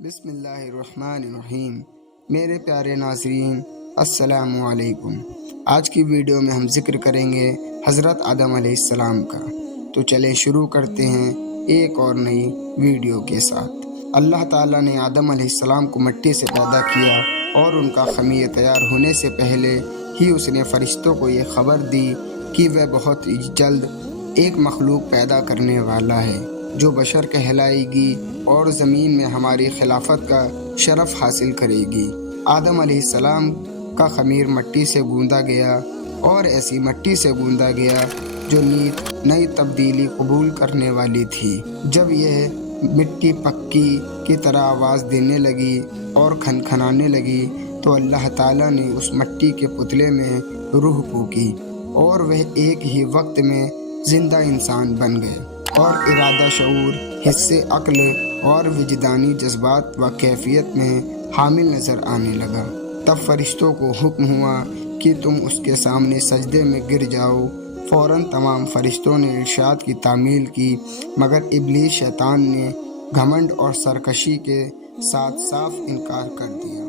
بسم اللہ الرحمن الرحیم۔ میرے پیارے ناظرین السلام علیکم۔ آج کی ویڈیو میں ہم ذکر کریں گے حضرت آدم علیہ السلام کا۔ تو چلیں شروع کرتے ہیں ایک اور نئی ویڈیو کے ساتھ۔ اللہ تعالیٰ نے آدم علیہ السلام کو مٹی سے پیدا کیا اور ان کا خمیر تیار ہونے سے پہلے ہی اس نے فرشتوں کو یہ خبر دی کہ وہ بہت جلد ایک مخلوق پیدا کرنے والا ہے جو بشر کہلائے گی اور زمین میں ہماری خلافت کا شرف حاصل کرے گی۔ آدم علیہ السلام کا خمیر مٹی سے گوندا گیا اور ایسی مٹی سے گوندا گیا جو نئی تبدیلی قبول کرنے والی تھی۔ جب یہ مٹی پکی کی طرح آواز دینے لگی اور کھنکھنانے لگی تو اللہ تعالیٰ نے اس مٹی کے پتلے میں روح پھونکی اور وہ ایک ہی وقت میں زندہ انسان بن گئے اور ارادہ، شعور، حصے عقل اور وجدانی جذبات و کیفیت میں حامل نظر آنے لگا۔ تب فرشتوں کو حکم ہوا کہ تم اس کے سامنے سجدے میں گر جاؤ۔ فوراً تمام فرشتوں نے ارشاد کی تعمیل کی، مگر ابلیس شیطان نے گھمنڈ اور سرکشی کے ساتھ صاف انکار کر دیا۔